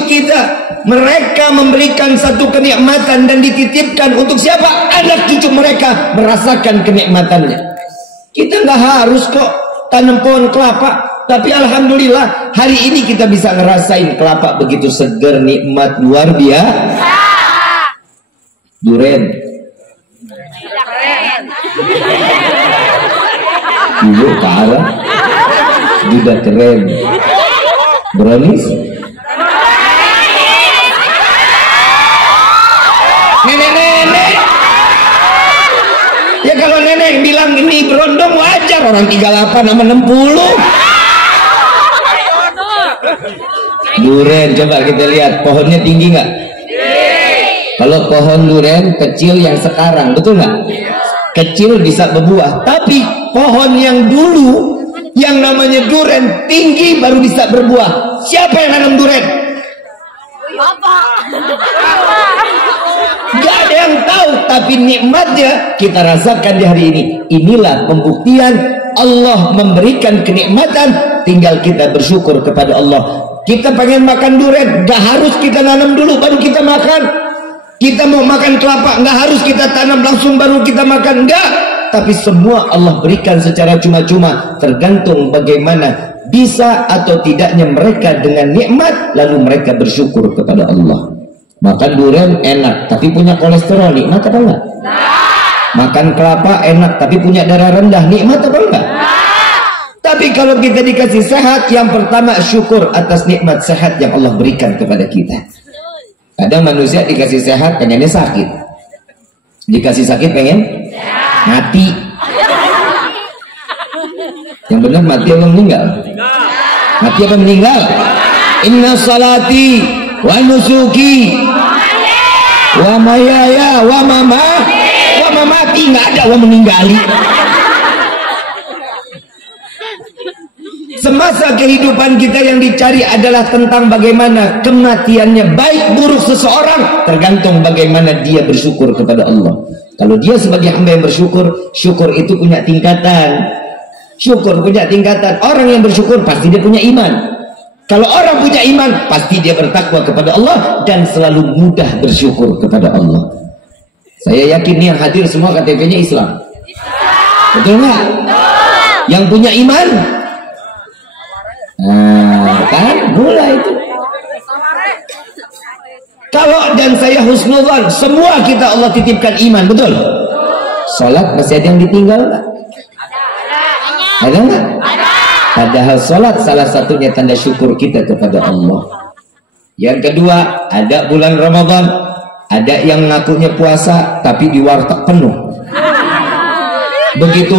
hidup kita. Mereka memberikan satu kenikmatan dan dititipkan untuk siapa? Anak cucu mereka merasakan kenikmatannya. Kita nggak harus kok tanam pohon kelapa, tapi alhamdulillah hari ini kita bisa ngerasain kelapa begitu segar, nikmat, luar biasa. Duren, ibu Kara juga keren. Brownies, nenek-nenek. Ya kalau nenek bilang ini berondong wajar, orang 38 sama 60. Duren, coba kita lihat pohonnya tinggi nggak? Kalau pohon duren kecil yang sekarang, betul nggak? Kecil bisa berbuah, tapi pohon yang dulu yang namanya duren tinggi baru bisa berbuah. Siapa yang nanam duren? Bapak. Gak ada yang tahu, tapi nikmatnya kita rasakan di hari ini. Inilah pembuktian Allah memberikan kenikmatan, tinggal kita bersyukur kepada Allah. Kita pengen makan duren, gak harus kita nanam dulu baru kita makan. Kita mau makan kelapa, nggak harus kita tanam langsung baru kita makan, enggak. Tapi semua Allah berikan secara cuma-cuma, tergantung bagaimana bisa atau tidaknya mereka dengan nikmat, lalu mereka bersyukur kepada Allah. Makan durian enak, tapi punya kolesterol, nikmat apa enggak? Makan kelapa enak, tapi punya darah rendah, nikmat apa enggak? Tapi kalau kita dikasih sehat, yang pertama syukur atas nikmat sehat yang Allah berikan kepada kita. Kadang manusia dikasih sehat pengennya sakit, dikasih sakit pengen mati. Yang benar mati apa meninggal? Mati apa meninggal? Inna salati wa nusuki wa mayaya wa mamati, nggak ada wa meninggali. Semasa kehidupan kita yang dicari adalah tentang bagaimana kematiannya, baik buruk seseorang tergantung bagaimana dia bersyukur kepada Allah. Kalau dia sebagai hamba yang bersyukur, syukur itu punya tingkatan. Syukur punya tingkatan. Orang yang bersyukur pasti dia punya iman. Kalau orang punya iman, pasti dia bertakwa kepada Allah dan selalu mudah bersyukur kepada Allah. Saya yakin nih yang hadir semua KTP-nya Islam. Betul nggak? Yang punya iman, kan mulai itu. Kalau dan saya husnudzan, semua kita Allah titipkan iman, betul? Salat masih ada yang ditinggal nggak? Ada nggak? Padahal salat salah satunya tanda syukur kita kepada Allah. Yang kedua, ada bulan Ramadan, ada yang ngakunya puasa tapi di warteg penuh. Begitu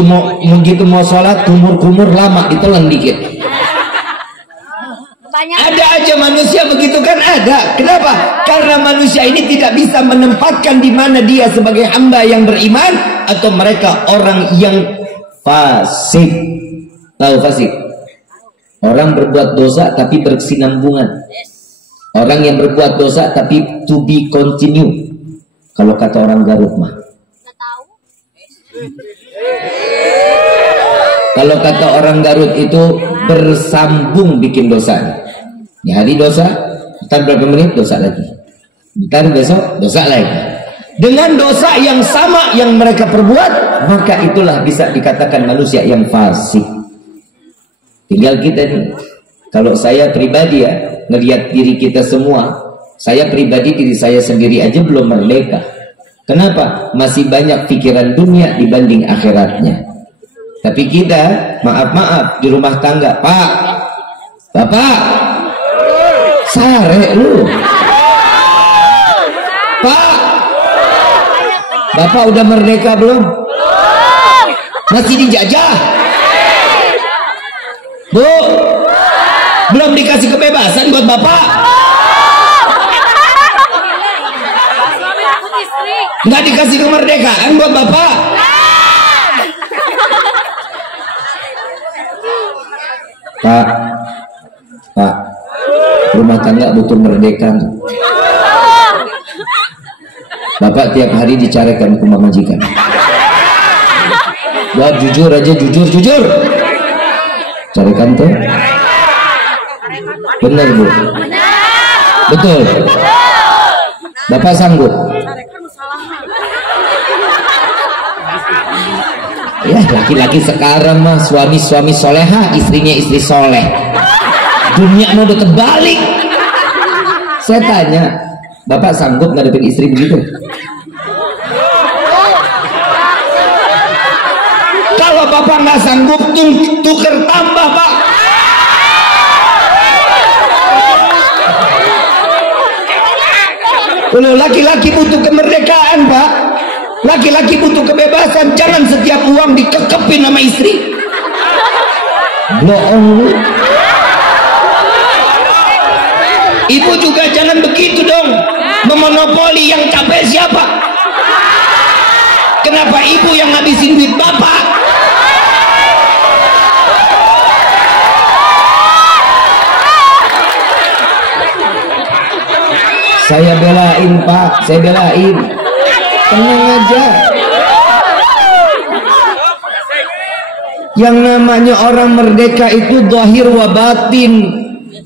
mau salat, kumur lama, ditelan dikit. Ada aja manusia begitu kan, ada. Kenapa? Karena manusia ini tidak bisa menempatkan di mana dia sebagai hamba yang beriman atau mereka orang yang fasik. Tahu fasik? Orang berbuat dosa tapi berkesinambungan. Orang yang berbuat dosa tapi to be continue. Kalau kata orang Garut mah. Kalau kata orang Garut itu bersambung bikin dosanya. Di hari dosa, ntar berapa menit dosa lagi, ntar besok dosa lagi. Dengan dosa yang sama yang mereka perbuat, maka itulah bisa dikatakan manusia yang fasik. Tinggal kita nih, kalau saya pribadi ya, ngelihat diri kita semua, saya pribadi diri saya sendiri aja belum merdeka. Kenapa? Masih banyak pikiran dunia dibanding akhiratnya. Tapi kita, maaf di rumah tangga, Pak, Bapak, sare lu, Pak, Bapak udah merdeka belum? Masih dijajah? Bu, belum dikasih kebebasan buat Bapak? Nggak dikasih kemerdekaan buat Bapak? Pak, rumah tangga butuh merdeka. Bapak tiap hari dicarikan ke majikan. Buat jujur aja, jujur. Carikan tuh. Benar Bu. Betul. Bapak sanggup? Ya, laki-laki sekarang mah suami soleha, istrinya istri soleh. Dunia mau udah terbalik. Saya tanya, Bapak sanggup ngadepin istri begitu? Kalau Bapak nggak sanggup, tuker tambah, Pak. Kalau laki-laki butuh kemerdekaan, Pak. Laki-laki butuh kebebasan. Jangan setiap uang dikekepin sama istri. Bohong. Ibu juga jangan begitu dong. Memonopoli yang capek siapa? Kenapa ibu yang ngabisin duit bapak? Saya belain, Pak. Saya belain. Tenang aja. Yang namanya orang merdeka itu zahir wa batin.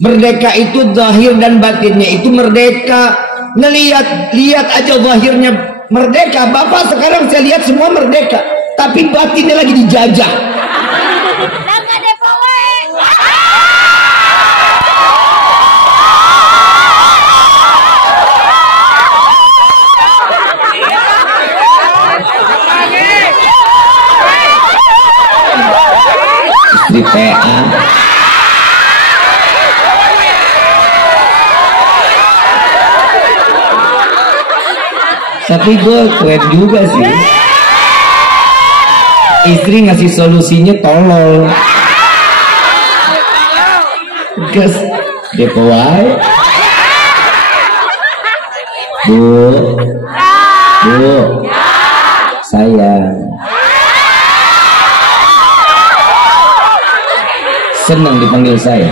Merdeka itu zahir dan batinnya itu merdeka. Lihat aja zahirnya merdeka. Bapak sekarang saya lihat semua merdeka, tapi batinnya lagi dijajah. Di PA. Tapi gue keren juga sih. Istri ngasih solusinya tolol. Gas depowai. Bu, sayang. Senang dipanggil saya.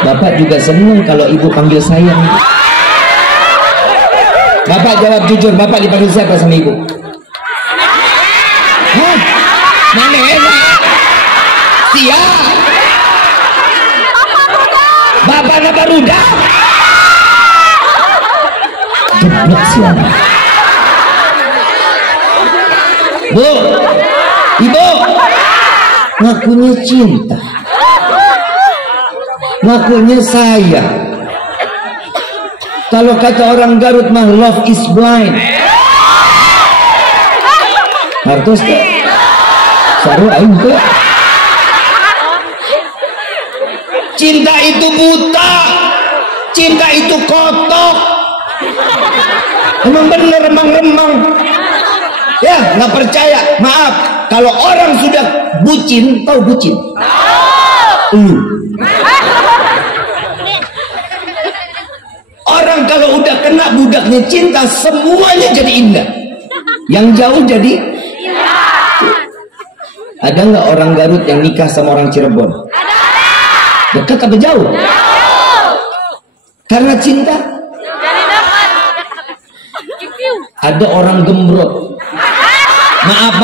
Bapak juga senang kalau ibu panggil sayang. Bapak jawab jujur, Bapak dipanggil siapa sama ibu? Hah? Mana enak? Siap. Bapak anak barudak. Jeblok siapa? Bu, ibu, ngakunya cinta, ngakunya sayang. Kalau kata orang Garut mah love is blind. Hartos ke? Saru aing ke? Cinta itu buta. Cinta itu kotok. Emang bener, emang remang. Ya, nggak percaya. Maaf, kalau orang sudah bucin, tahu bucin? Orang kalau udah kena budaknya cinta, semuanya jadi indah. Yang jauh jadi ada nggak orang Garut yang nikah sama orang Cirebon? Dekat apa jauh? Karena cinta. Ada orang gembrot. Maaf.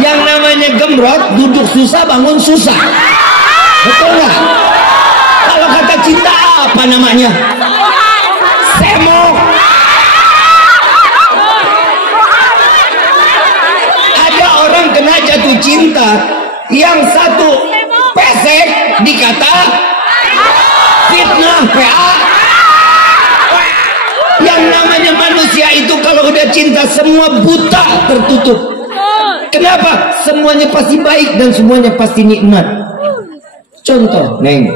Yang namanya gembrot, duduk susah, bangun susah. Betul nggak? Kalau kata cinta apa namanya? Semok. Ada orang kena jatuh cinta, yang satu pesek dikata fitnah PA. Yang namanya manusia itu kalau udah cinta semua buta, tertutup. Kenapa? Semuanya pasti baik dan semuanya pasti nikmat. Contoh, Neng.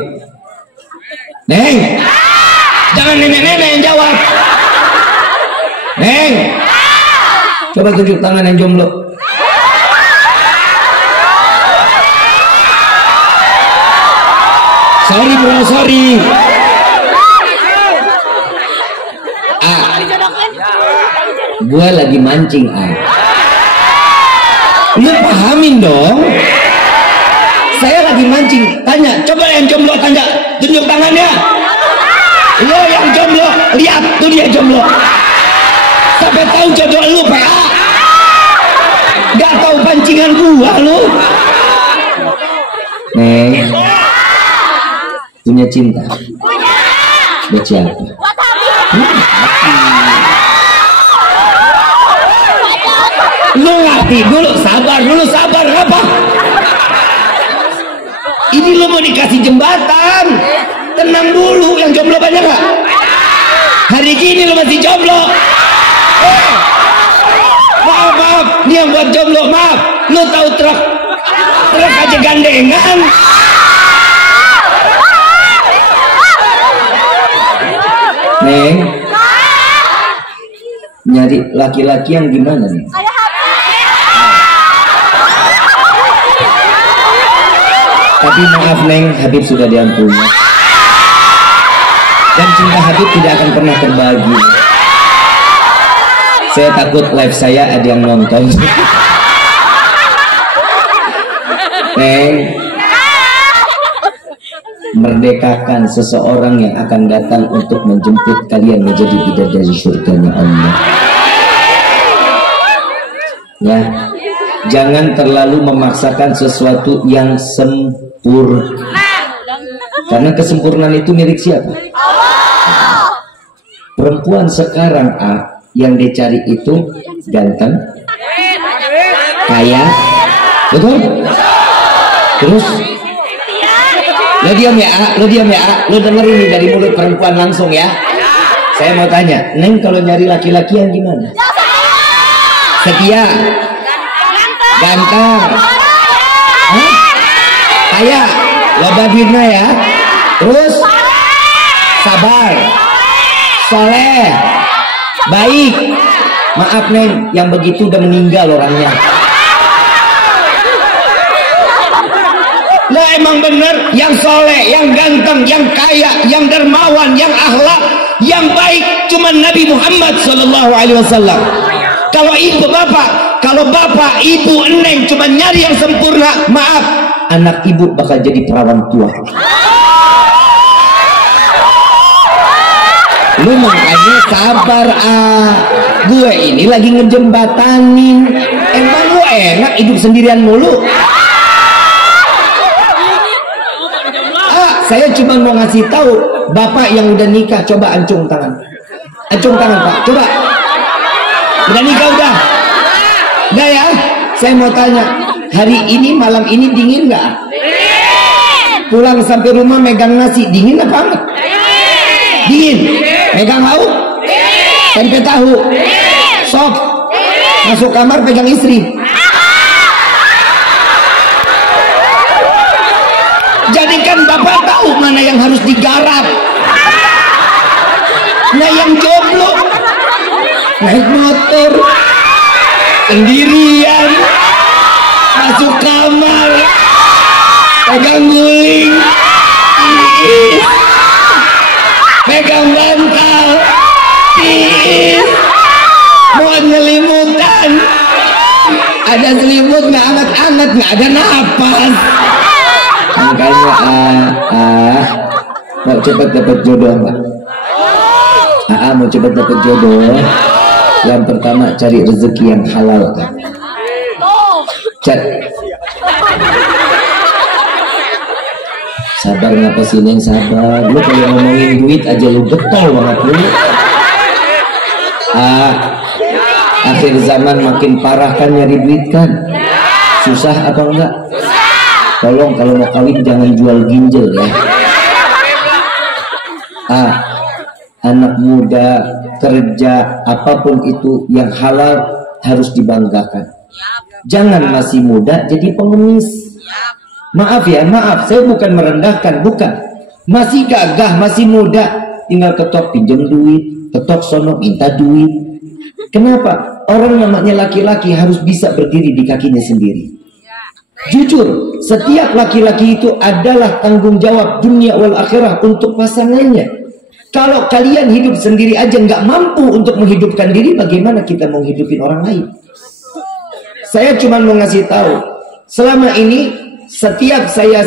Jangan nenek-nenek yang jawab. Neng, coba tunjuk tangan yang jomblo. Sorry bro, sorry. Gue lagi mancing, lu pahamin dong. Saya lagi mancing. Tanya, coba yang jomblo tanya, tunjuk tangannya. Lo yang jomblo, lihat tuh dia jomblo. Sampai tahu jodoh lu PA. pancingan gua lu. Neng, punya cinta? Buat siapa? Lu ngerti dulu, sabar dulu, sabar apa? Ini lu mau dikasih jembatan, tenang dulu. Yang jomblo banyak nggak? Hari gini lu masih jomblo. Maaf, ini yang buat jomblo, maaf. Lu tahu truk aja gandengan. Neng, nyari laki-laki yang gimana nih? Tapi maaf Neng, Habib sudah diampuni. Dan cinta Habib tidak akan pernah terbagi. Saya takut live saya ada yang nonton. Neng, merdekakan seseorang yang akan datang untuk menjemput kalian menjadi bidadari surganya Allah. Ya, jangan terlalu memaksakan sesuatu yang sempurna. Karena kesempurnaan itu milik siapa? Perempuan sekarang yang dicari itu ganteng, kaya, betul? Terus lo diam ya, lo dengerin nih dari mulut perempuan langsung ya. Saya mau tanya, Neng kalau nyari laki-laki yang gimana? Setia, ganteng, kaya, loba duitnya ya. Terus sabar, soleh, baik. Maaf Neng, yang begitu udah meninggal orangnya. Lah emang bener, yang soleh, yang ganteng, yang kaya, yang dermawan, yang akhlak, yang baik cuma Nabi Muhammad SAW. Kalau ibu bapak, kalau bapak ibu Neng cuma nyari yang sempurna, maaf, anak ibu bakal jadi perawan tua. Lu makanya sabar gue ini lagi ngejembatanin. Emang lu enak hidup sendirian mulu? Saya cuma mau ngasih tahu bapak yang udah nikah, coba ancung tangan. Ancung tangan Pak, coba. Udah nikah udah? Udah ya? Saya mau tanya, hari ini malam ini dingin nggak? Pulang sampai rumah megang nasi, dingin apa enggak? Dingin. Megang lauk? Tempe tahu? Sop? Masuk kamar pegang istri? Jadikan bapak tahu mana yang harus digarap. Nah yang jomblo naik motor sendirian, masuk kamar pegang guling, pegang bantal, mau nyelimutan, ada selimut nggak anget-anget, nggak ada napas. Makanya mau cepat dapat jodoh Pak. Mau cepat dapat jodoh, yang pertama cari rezeki yang halal. Sabar ngapa sih Neng, sabar. Lu kalau ngomongin duit aja lu getol banget lu. Akhir zaman makin parah kan nyari duit kan. Susah apa enggak? Tolong kalau mau kawin jangan jual ginjal ya. Anak muda kerja apapun itu yang halal harus dibanggakan. Jangan masih muda jadi pengemis. Maaf ya, maaf, saya bukan merendahkan, bukan. Masih gagah, masih muda, tinggal ketok pinjam duit, ketok sono minta duit. Kenapa? Orang namanya laki-laki harus bisa berdiri di kakinya sendiri. Jujur, setiap laki-laki itu adalah tanggung jawab dunia wal akhirah untuk pasangannya. Kalau kalian hidup sendiri aja nggak mampu untuk menghidupkan diri, bagaimana kita mau hidupin orang lain? Saya cuma mau ngasih tahu, selama ini setiap saya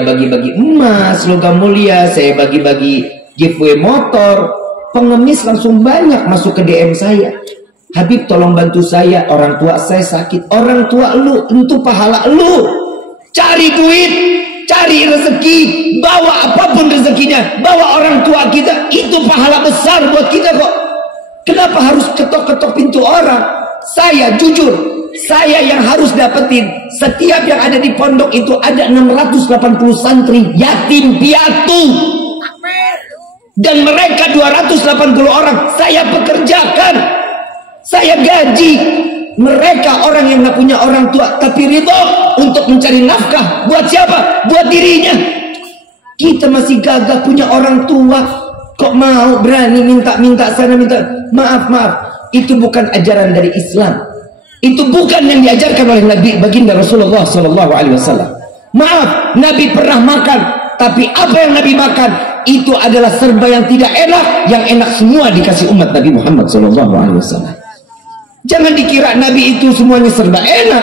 bagi-bagi emas, logam mulia, saya bagi-bagi giveaway motor, pengemis langsung banyak masuk ke DM saya. Habib tolong bantu saya, orang tua saya sakit. Orang tua lu, itu pahala lu. Cari duit, cari rezeki, bawa apapun rezekinya, bawa orang tua kita, itu pahala besar buat kita kok. Kenapa harus ketok-ketok pintu orang? Saya jujur, saya yang harus dapetin. Setiap yang ada di pondok itu ada 680 santri yatim piatu. Dan mereka 280 orang saya pekerjakan, saya gaji. Mereka orang yang gak punya orang tua tapi ridho untuk mencari nafkah. Buat siapa? Buat dirinya. Kita masih gagah punya orang tua, kok mau berani minta-minta sana minta. Maaf, itu bukan ajaran dari Islam. Itu bukan yang diajarkan oleh Nabi baginda Rasulullah SAW. Maaf, Nabi pernah makan, tapi apa yang Nabi makan itu adalah serba yang tidak enak. Yang enak semua dikasih umat Nabi Muhammad SAW. Jangan dikira Nabi itu semuanya serba enak.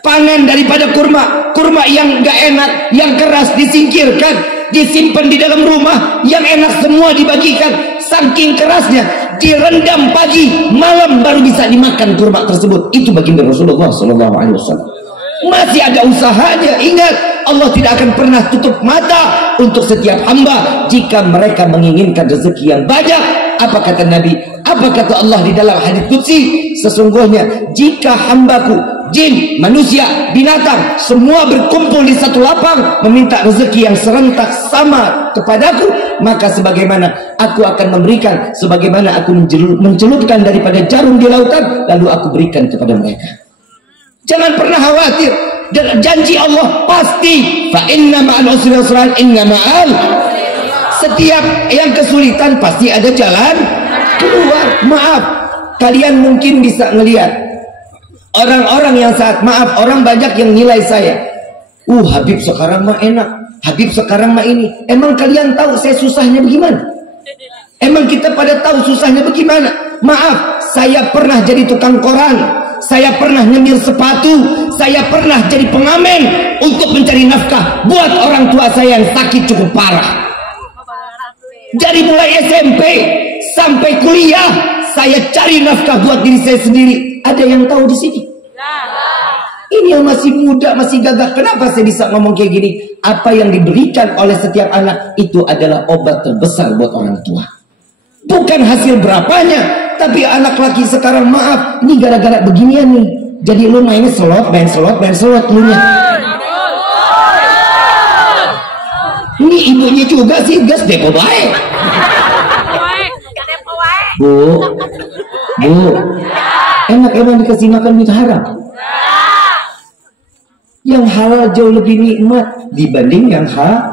Panen daripada kurma yang gak enak, yang keras disingkirkan, disimpan di dalam rumah. Yang enak semua dibagikan. Saking kerasnya direndam pagi malam baru bisa dimakan kurma tersebut. Itu baginda Rasulullah SAW. Masih ada usahanya. Ingat, Allah tidak akan pernah tutup mata untuk setiap hamba jika mereka menginginkan rezeki yang banyak. Apa kata Nabi? Apa kata Allah di dalam hadits qudsi? Sesungguhnya jika hambaku, jin, manusia, binatang, semua berkumpul di satu lapang meminta rezeki yang serentak sama kepadaku, maka sebagaimana aku akan memberikan, sebagaimana aku mencelupkan daripada jarum di lautan, lalu aku berikan kepada mereka. Jangan pernah khawatir. Dan janji Allah pasti, fa inna ma'al usri yusran, inna ma'al. Setiap yang kesulitan pasti ada jalan keluar. Maaf, kalian mungkin bisa ngelihat orang-orang yang saat, maaf, orang banyak yang nilai saya, Habib sekarang mah enak, Habib sekarang mah ini. Emang kalian tahu saya susahnya bagaimana? Emang kita pada tahu susahnya bagaimana? Maaf, saya pernah jadi tukang koran, saya pernah nyemir sepatu, saya pernah jadi pengamen untuk mencari nafkah buat orang tua saya yang sakit cukup parah. Dari mulai SMP sampai kuliah, saya cari nafkah buat diri saya sendiri. Ada yang tahu di sini? Ini yang masih muda, masih gagah. Kenapa saya bisa ngomong kayak gini? Apa yang diberikan oleh setiap anak itu adalah obat terbesar buat orang tua. Bukan hasil berapanya, tapi anak laki sekarang, maaf, ini gara-gara beginian nih. Jadi lu mainnya main slot lu nya. Ini ibunya juga sih, gas depo baik. Bu, enak emang dikasih makan duit haram. Yang halal jauh lebih nikmat dibanding yang haram.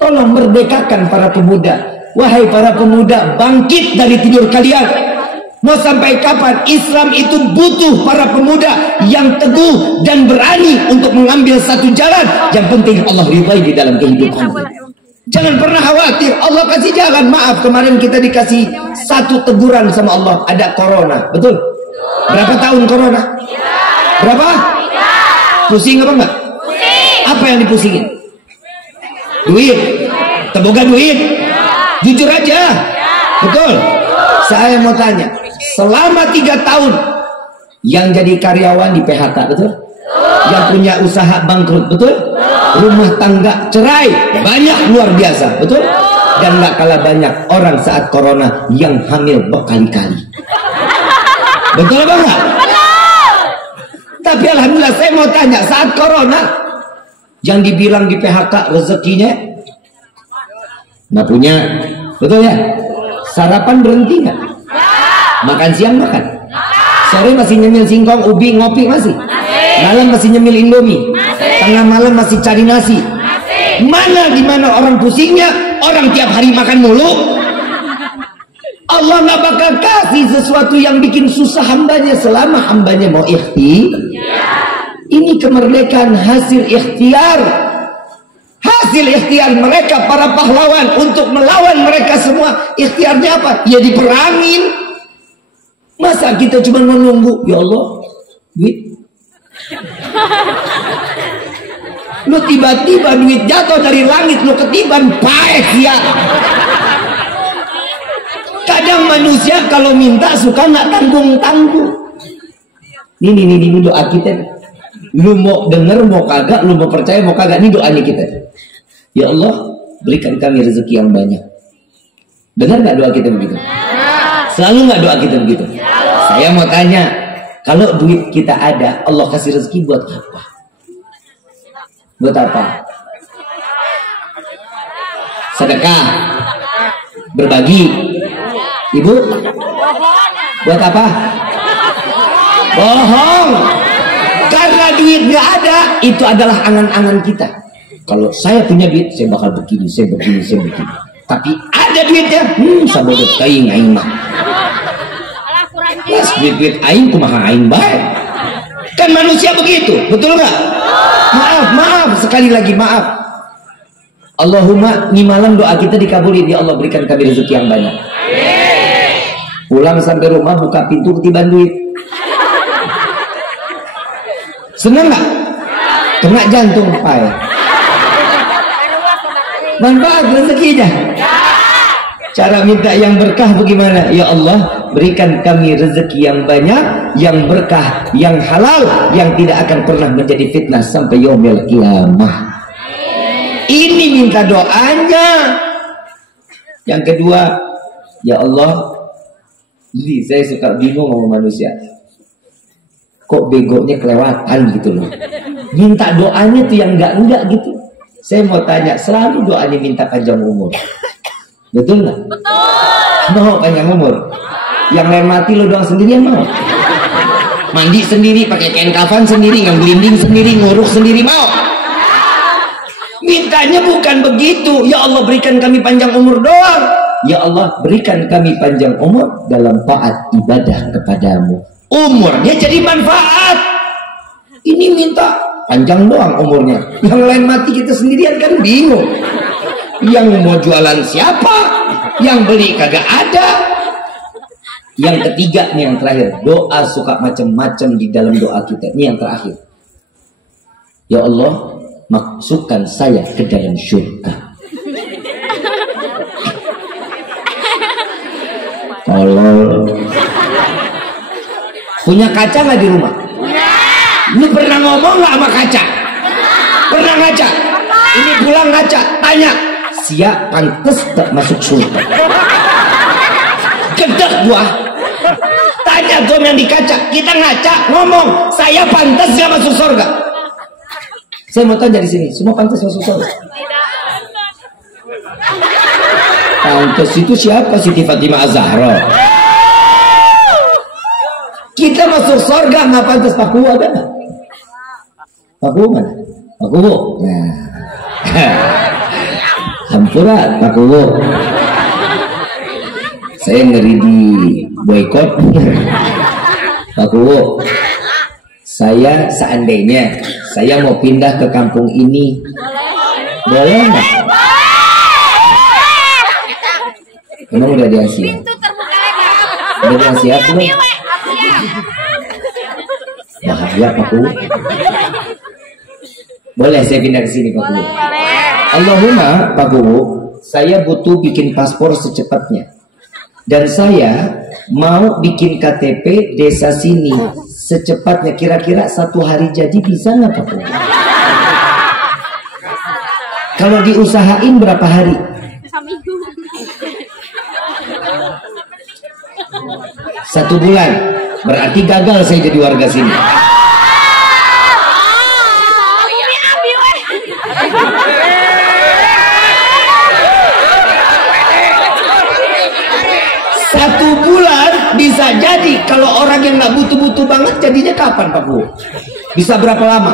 Tolong merdekakan para pemuda. Wahai para pemuda, bangkit dari tidur kalian. Mau sampai kapan? Islam itu butuh para pemuda yang teguh dan berani untuk mengambil satu jalan. Yang penting Allah ridhai di dalam kehidupan. Jangan pernah khawatir, Allah kasih jalan. Maaf, kemarin kita dikasih satu teguran sama Allah. Ada corona, betul? Berapa tahun corona? Berapa? Pusing apa enggak? Apa yang dipusingin? Duit. Teboga duit. Jujur aja. Betul? Saya mau tanya, selama 3 tahun yang jadi karyawan di PHK, betul? Yang punya usaha bangkrut, betul? Rumah tangga cerai banyak luar biasa, betul? Dan gak kalah banyak orang saat corona yang hamil berkali-kali. Betul apa enggak? Tapi alhamdulillah, saya mau tanya, saat corona yang dibilang di PHK rezekinya nggak punya, betul ya? Sarapan berhenti nggak? Makan siang makan? Sore masih nyemil singkong, ubi, ngopi masih? Malam masih nyemil indomie? Tengah malam masih cari nasi? Mana dimana orang pusingnya? Orang tiap hari makan mulu? Allah nggak bakal kasih sesuatu yang bikin susah hambanya selama hambanya mau ikhtiar. Ini kemerdekaan hasil ikhtiar. Hasil ikhtiar mereka para pahlawan untuk melawan mereka semua. Ikhtiarnya apa? Ya diperangin. Masa kita cuma menunggu, ya Allah, duit. Lu tiba-tiba duit jatuh dari langit, lu ketiban, paes ya. Kadang manusia kalau minta suka nggak tanggung-tanggung. Ini doa kita. Lu mau denger mau kagak, lu mau percaya mau kagak, ini doanya kita. Ya Allah, berikan kami rezeki yang banyak. Dengar nggak doa kita begitu? Selalu nggak doa kita begitu? Saya mau tanya, kalau duit kita ada, Allah kasih rezeki buat apa? Buat apa? Sedekah, berbagi. Ibu, buat apa? Bohong. Karena duit nggak ada, itu adalah angan-angan kita. Kalau saya punya duit, saya bakal begini, saya begini. Tapi ada duitnya, sabodo teuing aing mah. Yes, duit aing kumaha aing bae. Kan manusia begitu, betul nggak? Maaf, sekali lagi maaf. Allahumma, ini malam doa kita dikabulin. Ya Allah, berikan kami rezeki yang banyak. Pulang sampai rumah, buka pintu, ketiban duit. Senang nggak? Kena jantung Pak ya? Manfaat rezekinya. Cara minta yang berkah bagaimana? Ya Allah, berikan kami rezeki yang banyak, yang berkah, yang halal, yang tidak akan pernah menjadi fitnah sampai yaumil qiyamah. Ini minta doanya. Yang kedua, ya Allah, ini saya suka bingung sama manusia. Kok begonya kelewatan gitu loh. Minta doanya tuh yang enggak gitu. Saya mau tanya, selalu doanya minta panjang umur. Betul nggak? Betul. Mau panjang umur. Yang lain mati lo doang sendirian mau. Mandi sendiri, pakai kain kafan sendiri, ngelinding sendiri, nguruk sendiri mau. Mintanya bukan begitu. Ya Allah, berikan kami panjang umur doang. Ya Allah, berikan kami panjang umur dalam taat ibadah kepadamu. Umurnya jadi manfaat. Ini minta panjang doang umurnya. Yang lain mati kita sendirian kan bingung. Yang mau jualan siapa? Yang beli kagak ada. Yang ketiga nih, yang terakhir, doa suka macam-macam di dalam doa kita. Ini yang terakhir. Ya Allah, masukkan saya ke dalam surga. Kalau punya kaca nggak di rumah? Lu pernah ngomong nggak sama kaca? Pernah ngaca? Ini pulang ngaca, tanya, siap pantes tak masuk surga? Gedek gua. Tanya gom yang di kaca, kita ngaca, ngomong, saya pantes gak masuk surga? Saya mau tanya di sini, semua pantas masuk surga? Pantas itu siapa? Siti Fatimah Az-Zahra. Kita masuk surga nggak pantas. Pak Kuwo ada nggak? Pak Kuwo mana? Pak Kuwo. Nah, hampura Pak Kuwo. Saya ngeri di boykot. Pak Kuwo, saya seandainya saya mau pindah ke kampung ini, boleh nggak? Emang udah diasiap? Udah diasiap belum? Bahaya Pak Kuwo. Boleh saya pindah ke sini Pak Kuwo? Allahumma Pak Kuwo, saya butuh bikin paspor secepatnya. Dan saya mau bikin KTP desa sini secepatnya. Kira-kira 1 hari jadi bisa nggak Pak Kuwo? Kalau diusahain berapa hari? 1 bulan. Berarti gagal saya jadi warga sini. Satu bulan bisa jadi. Kalau orang yang nggak butuh-butuh banget, jadinya kapan Pak Kuwo? Bisa berapa lama?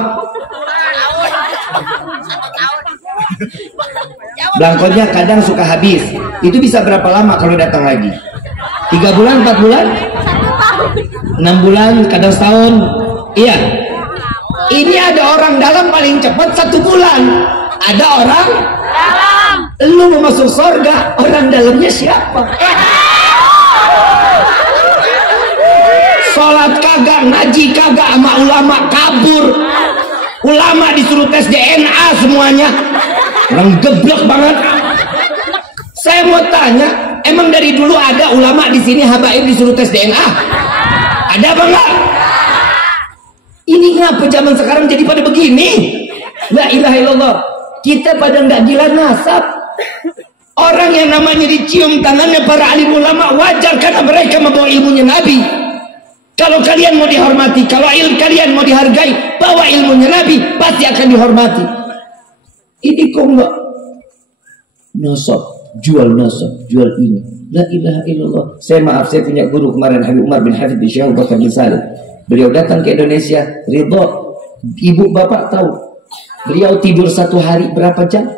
Belangkonya kadang suka habis. Itu bisa berapa lama kalau datang lagi? 3 bulan, 4 bulan? 6 bulan, kadang setahun. Iya. Ini ada orang dalam paling cepat 1 bulan. Ada orang dalam. Lu mau masuk surga, orang dalamnya siapa? Sholat kagak, ngaji kagak, sama ulama kabur. Ulama disuruh tes DNA semuanya. Orang geblek banget. Saya mau tanya, Emang dari dulu ada ulama di sini habaib disuruh tes DNA? Ada apa enggak? Ini kenapa zaman sekarang jadi pada begini? La ilaha illallah. Kita pada enggak gila nasab. Orang yang namanya dicium tangannya para alim ulama wajar karena mereka membawa ilmunya Nabi. Kalau kalian mau dihormati, kalau ilmu kalian mau dihargai, bawa ilmunya Nabi, pasti akan dihormati. Ini kok enggak nasab, jual ini. La ilaha illallah. Saya maaf, saya punya guru kemarin, Habib Umar bin Hafid bin Syekh Bakar bin Salim. Beliau datang ke Indonesia, ridho. Ibu bapak tahu beliau tidur satu hari berapa jam?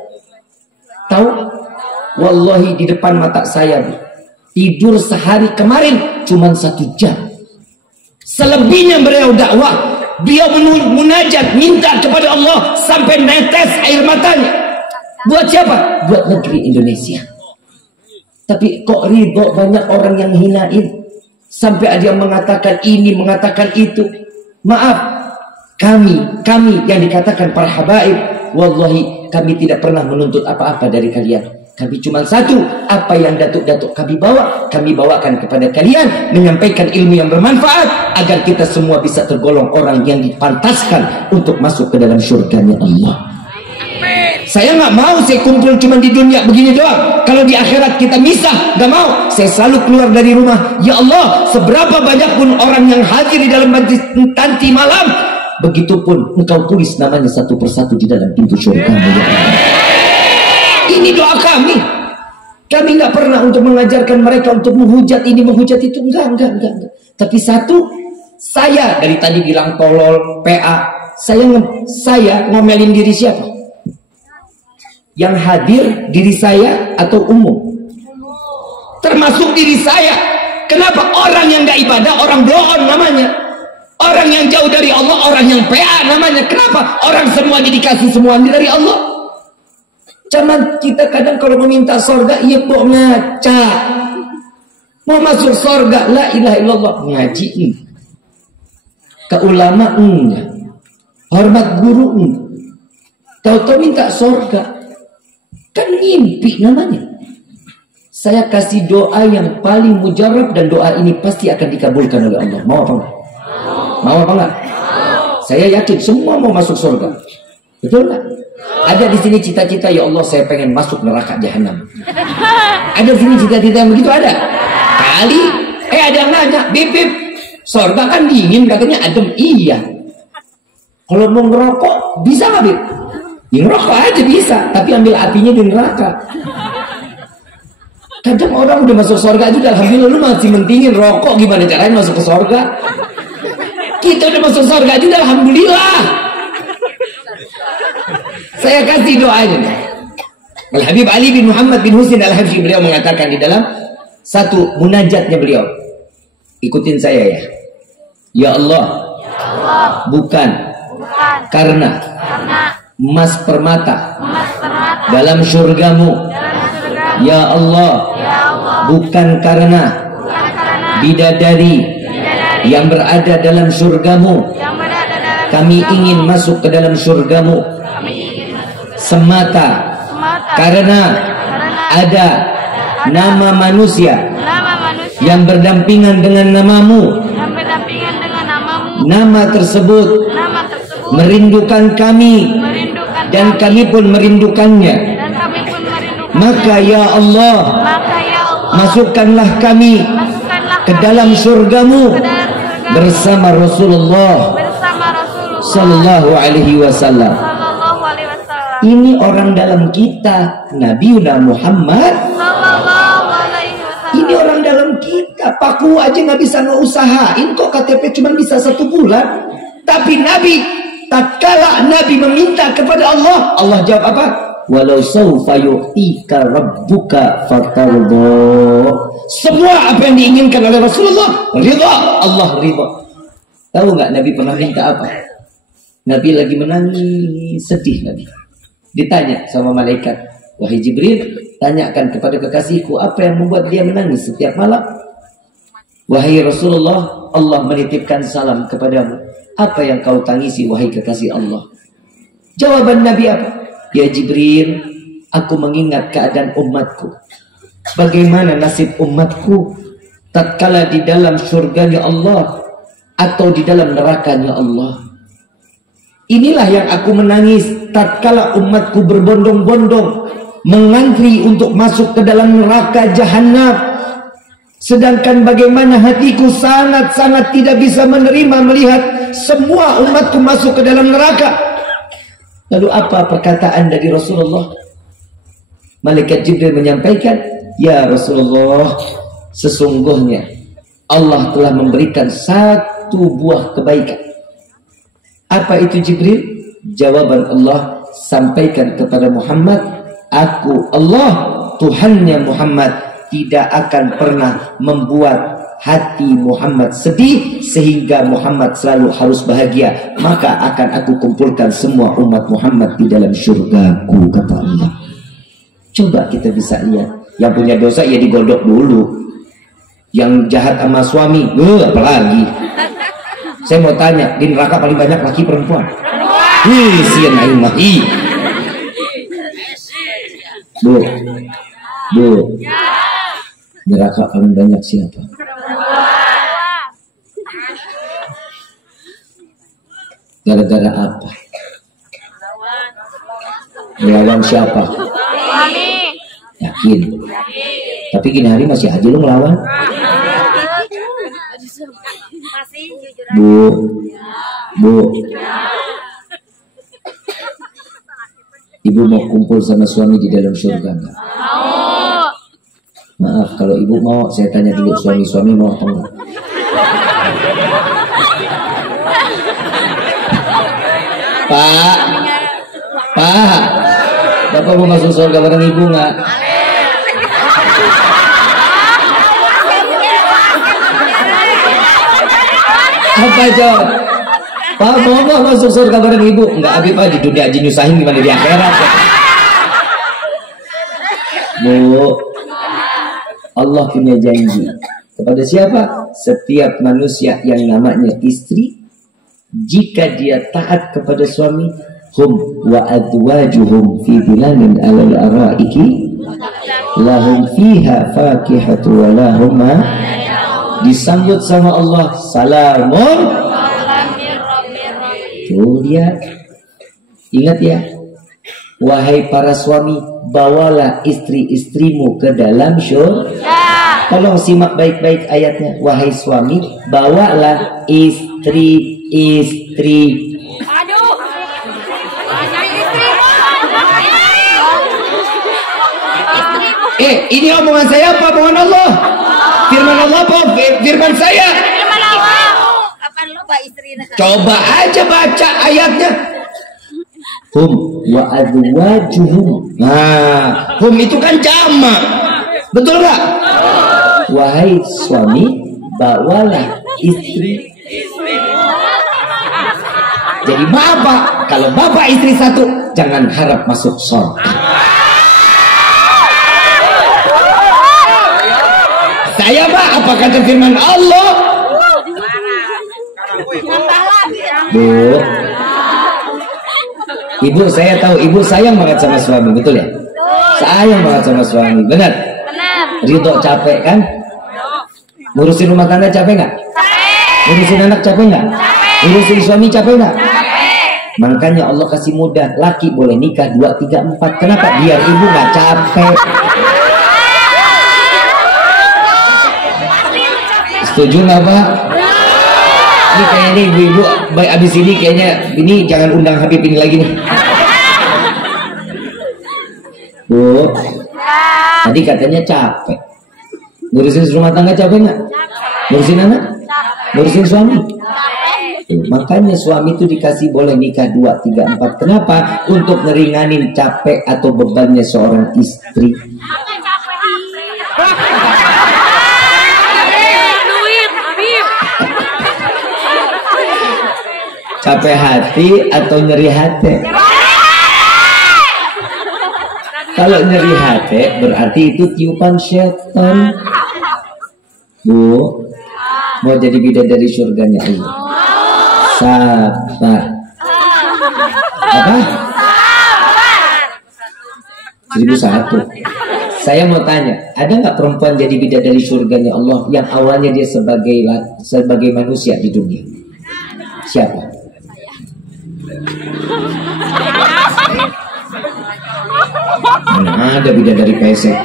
Tahu? Wallahi di depan mata saya, tidur sehari kemarin cuma 1 jam. Selebihnya beliau dakwah, beliau munajat, minta kepada Allah sampai netes air matanya. Buat siapa? Buat negeri Indonesia. Tapi kok ridho banyak orang yang hinain, sampai ada yang mengatakan ini, mengatakan itu. Maaf, kami yang dikatakan para habaib, wallahi kami tidak pernah menuntut apa-apa dari kalian. Kami cuma satu, apa yang datuk-datuk kami bawa, kami bawakan kepada kalian, menyampaikan ilmu yang bermanfaat agar kita semua bisa tergolong orang yang dipantaskan untuk masuk ke dalam syurganya Allah. Saya nggak mau saya kumpul cuma di dunia begini doang. Kalau di akhirat kita misah, nggak mau. Saya selalu keluar dari rumah, ya Allah, seberapa banyak pun orang yang hadir di dalam nanti malam, begitupun engkau tulis namanya satu persatu di dalam pintu syurga. Ini doa kami. Kami nggak pernah untuk mengajarkan mereka untuk menghujat ini, menghujat itu. Enggak. Tapi satu, saya dari tadi bilang tolol, PA. Saya ngomelin diri siapa? Yang hadir diri saya atau umum? Termasuk diri saya. Kenapa? Orang yang nggak ibadah, orang bohong namanya. Orang yang jauh dari Allah, orang yang PA namanya. Kenapa? Orang semuanya dikasih semuanya dari Allah. Cuman kita kadang kalau meminta sorga, iya kok ngaca. Mau masuk sorga, la ilaha illallah, ngaji. Ke ulama enggak, hormat guru enggak. Tahu-tahu minta sorga, kan ngimpi namanya. Saya kasih doa yang paling mujarab dan doa ini pasti akan dikabulkan oleh Allah. Mau apa enggak? Mau apa enggak? Saya yakin semua mau masuk sorga. Betul enggak? Ada di sini cita-cita, ya Allah saya pengen masuk neraka jahanam. Ada di sini cita-cita yang begitu ada? Kali, ada yang nanya, Bib, sorga kan dingin katanya adem. Iya. Kalau mau ngerokok bisa nggak Bib? Ya ngerokok aja bisa, tapi ambil apinya di neraka. Kadang orang udah masuk sorga juga, alhamdulillah. Lu masih mentingin rokok, gimana caranya masuk ke sorga? Kita udah masuk sorga juga, alhamdulillah. Saya kasih doanya. Al-Habib Ali bin Muhammad bin Husain Al-Habsyi, beliau mengatakan di dalam satu munajatnya beliau, ikutin saya ya. Ya Allah, bukan karena emas permata dalam syurgamu, ya Allah, bukan karena bidadari yang berada dalam syurgamu, kami ingin masuk ke dalam syurgamu semata karena ada nama manusia yang berdampingan dengan namamu. Nama tersebut merindukan kami dan kami pun merindukannya. Maka ya Allah, masukkanlah kami ke dalam surgamu bersama Rasulullah Sallallahu Alaihi Wasallam. Ini orang dalam kita, Nabi Muhammad. Ini orang dalam kita. Paku aja nggak bisa ngeusahain kok KTP cuma bisa 1 bulan. Tapi Nabi, tatkala Nabi meminta kepada Allah, Allah jawab apa? Walau sawfa yu'tika rabbuka fatarda. Semua apa yang diinginkan oleh Rasulullah, ridha, Allah ridha. Tahu nggak Nabi pernah minta apa? Nabi lagi menangis, sedih Nabi. Ditanya sama malaikat, wahai Jibril, tanyakan kepada kekasihku apa yang membuat dia menangis setiap malam. Wahai Rasulullah, Allah menitipkan salam kepadamu. Apa yang kau tangisi wahai kekasih Allah? Jawaban Nabi apa? Ya Jibril, aku mengingat keadaan umatku. Bagaimana nasib umatku tatkala di dalam surganya Allah atau di dalam nerakanya Allah? Inilah yang aku menangis tatkala umatku berbondong-bondong mengantri untuk masuk ke dalam neraka jahanam. Sedangkan bagaimana hatiku sangat-sangat tidak bisa menerima melihat semua umatku masuk ke dalam neraka. Lalu apa perkataan dari Rasulullah? Malaikat Jibril menyampaikan, ya Rasulullah, sesungguhnya Allah telah memberikan satu buah kebaikan. Apa itu Jibril? Jawaban Allah, sampaikan kepada Muhammad, aku Allah, Tuhannya Muhammad, tidak akan pernah membuat hati Muhammad sedih sehingga Muhammad selalu harus bahagia. Maka akan aku kumpulkan semua umat Muhammad di dalam syurgaku, kata Allah. Coba kita bisa lihat, yang punya dosa ya digodok dulu, yang jahat sama suami, apalagi. Saya mau tanya, di neraka paling banyak laki perempuan? Sian aing mah. Bu, neraka paling banyak siapa? Gara-gara apa? Melawan siapa? Yakin? Tapi gini hari masih aja lu melawan? Bu, ibu mau kumpul sama suami di dalam surga enggak? Maaf, kalau ibu mau, saya tanya dulu suami-suami mau atau enggak? Pak, Bapak mau masuk surga bareng ibu enggak? Apa jawab? Pak, mau nggak masuk surga bareng ibu? Enggak, Abi Pak, di dunia aja nyusahin, gimana di akhirat? Bu, Allah punya janji kepada siapa? Setiap manusia yang namanya istri, jika dia taat kepada suami, hum wa adwajuhum fi bilanin alal araiki lahum fiha fakihatu wa lahum disambut sama Allah, salamun. Tuh dia, ingat ya, wahai para suami, bawalah istri-istrimu ke dalam syurga. Tolong simak baik-baik ayatnya. Wahai suami, bawalah istri-istri. Aduh, ini omongan saya apa omongan Allah? Firman Allah apa? Firman saya. Coba aja baca ayatnya. Hum wa azwajuhum. Nah, hum itu kan jamak. Betul nggak? Wahai suami, bawalah istri. Jadi bapak, kalau bapak istri satu, jangan harap masuk surga. Saya Pak, apa kata firman Allah? Bu, ibu saya tahu ibu sayang banget sama suami, betul ya? Sayang banget sama suami, benar? Ridho capek kan? Ngurusin rumah tangga capek nggak? Ngurusin anak capek nggak? Ngurusin suami capek nggak? Makanya Allah kasih mudah, laki boleh nikah 2, 3, 4. Kenapa? Biar ibu nggak capek. Setuju nggak Pak? Ini kayaknya ibu-ibu baik abis ini kayaknya ini jangan undang Habib ini lagi nih. Bu, tadi katanya capek. Ngurusin rumah tangga capek nggak? Ngurusin anak? Ngurusin suami? Makanya suami itu dikasih boleh nikah 2, 3, 4. Kenapa? Untuk ngeringanin capek atau bebannya seorang istri. Capek hati atau nyeri hati? Kalau nyeri hati berarti itu tiupan setan. Bu, mau jadi bidadari surganya Allah. Sabar. Apa? 1001. Saya mau tanya, ada nggak perempuan jadi bidadari surganya Allah yang awalnya dia sebagai manusia di dunia? Siapa? Mana ada bidadari pesek?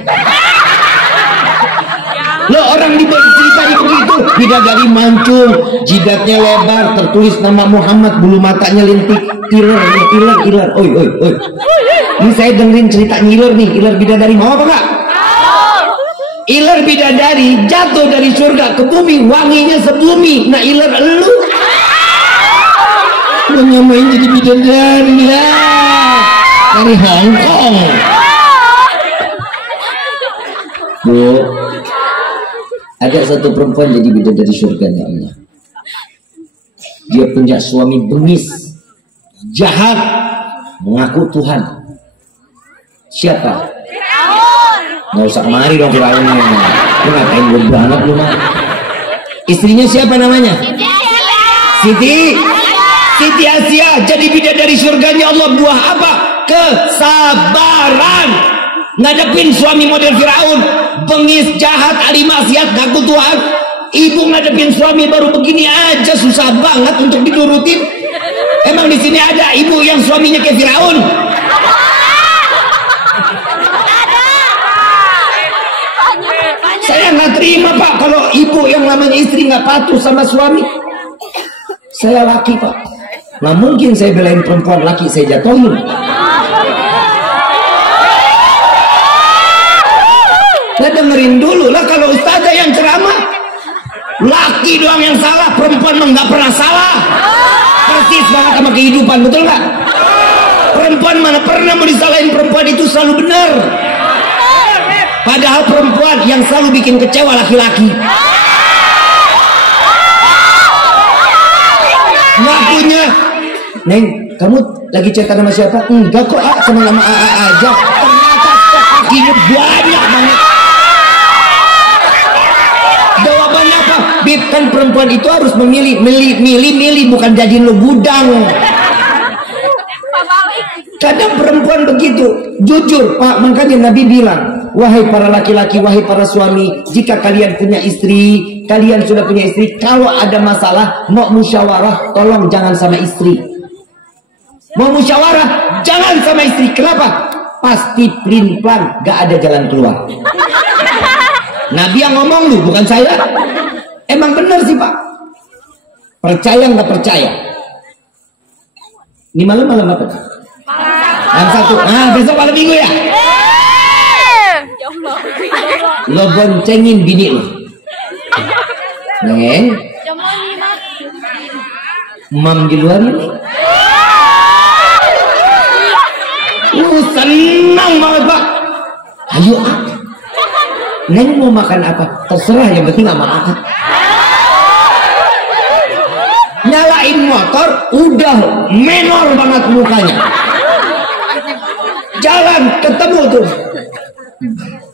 Lo orang di cerita di begitu, bidadari mancung, jidatnya lebar, tertulis nama Muhammad, bulu matanya lintik, iler. Oi. Ini saya dengerin cerita iler nih, iler bidadari mau apa enggak? Iler bidadari jatuh dari surga ke bumi, wanginya sebumi. Nah iler elu lo nyamain jadi bidadari lah dari Hongkong. Bu, ada satu perempuan jadi bidadari surganya Allah. Dia punya suami bengis, jahat, mengaku Tuhan. Siapa? Nggak usah kemari dong Firaun. Lu ngapain gue banget lu mah? Istrinya siapa namanya? Siti Asia jadi bidadari surganya Allah. Buah apa? Kesabaran. Ngadepin suami model Firaun, bengis, jahat, ahli maksiat, ngaku Tuhan. Ibu ngadepin suami baru begini aja susah banget untuk diturutin. Emang di sini ada ibu yang suaminya kayak Firaun? Saya nggak terima Pak kalau ibu yang namanya istri nggak patuh sama suami. Saya laki Pak, nggak mungkin saya belain perempuan, laki saya jatuhin. Lah dengerin dulu lah, kalau ustazah yang ceramah laki doang yang salah, perempuan mah nggak pernah salah. Persis banget sama kehidupan, betul nggak? Perempuan mana pernah mau disalahin, perempuan itu selalu benar. Padahal perempuan yang selalu bikin kecewa laki-laki. Ngakunya, Neng, kamu lagi chatan sama siapa? Enggak kok, sama nama AA aja. Ternyata kakinya banyak banget. Jawabannya apa? Bib, kan perempuan itu harus milih, bukan jadi lo gudang. Kadang perempuan begitu, jujur Pak, makanya Nabi bilang, wahai para laki-laki, wahai para suami, jika kalian punya istri, kalian sudah punya istri, kalau ada masalah, mau musyawarah, tolong jangan sama istri. Mau musyawarah, jangan sama istri. Kenapa? Pasti pelin-pelan, gak ada jalan keluar. Nabi yang ngomong lu, bukan saya. Emang benar sih Pak. Percaya nggak percaya? Ini malam apa? Yang satu, besok malam minggu ya. Lo boncengin bini lo, Neng, mam di luar ini. Senang banget Pak. Ayo Neng mau makan apa? Terserah, yang penting sama akad. Nyalain motor, udah menor banget mukanya. Jalan ketemu tuh.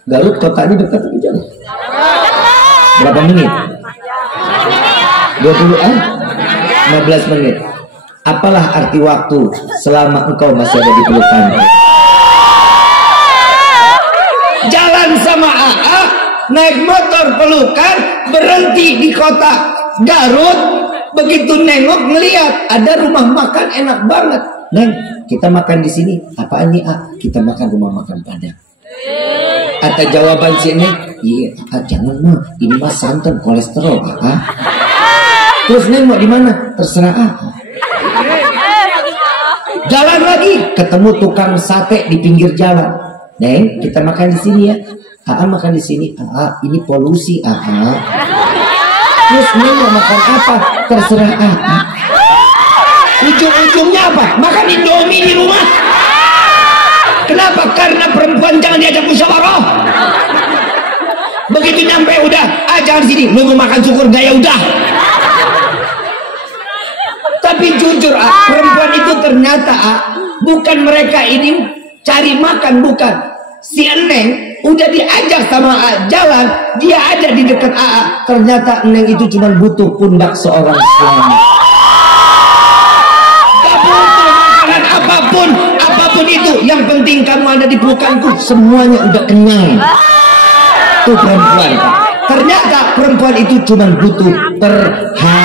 Garut kotanya dekat tapi jauh. Berapa menit? 20-an? 15 menit. Apalah arti waktu selama engkau masih ada di pelukan? Jalan sama AA, naik motor pelukan, berhenti di kota Garut. Begitu nengok ngeliat ada rumah makan enak banget. Neng, kita makan di sini. Apaan nih kita makan rumah makan Padang. Atau jawaban sini, iya jangan mah, ini mah santan kolesterol Terus Neng mau di mana? Terserah Jalan lagi, ketemu tukang sate di pinggir jalan. Neng, kita makan di sini ya. Makan di sini. Ini polusi Terus Neng mau makan apa? Terserah Ujung-ujungnya apa? Makan Indomie di rumah. Kenapa? Karena perempuan jangan diajak musyawarah. Begitu nyampe udah, jangan sini, lu mau makan syukur gaya udah. Tapi jujur perempuan itu ternyata bukan mereka ini cari makan, bukan. Si Neng udah diajak sama jalan, dia ada di dekat ternyata Neng itu cuma butuh pundak seorang suami. Gak butuh makanan apapun itu, yang penting penting kamu ada di pelukanku, semuanya udah kenyang. Tuh perempuan, Pak. Ternyata perempuan itu cuma butuh perhatian.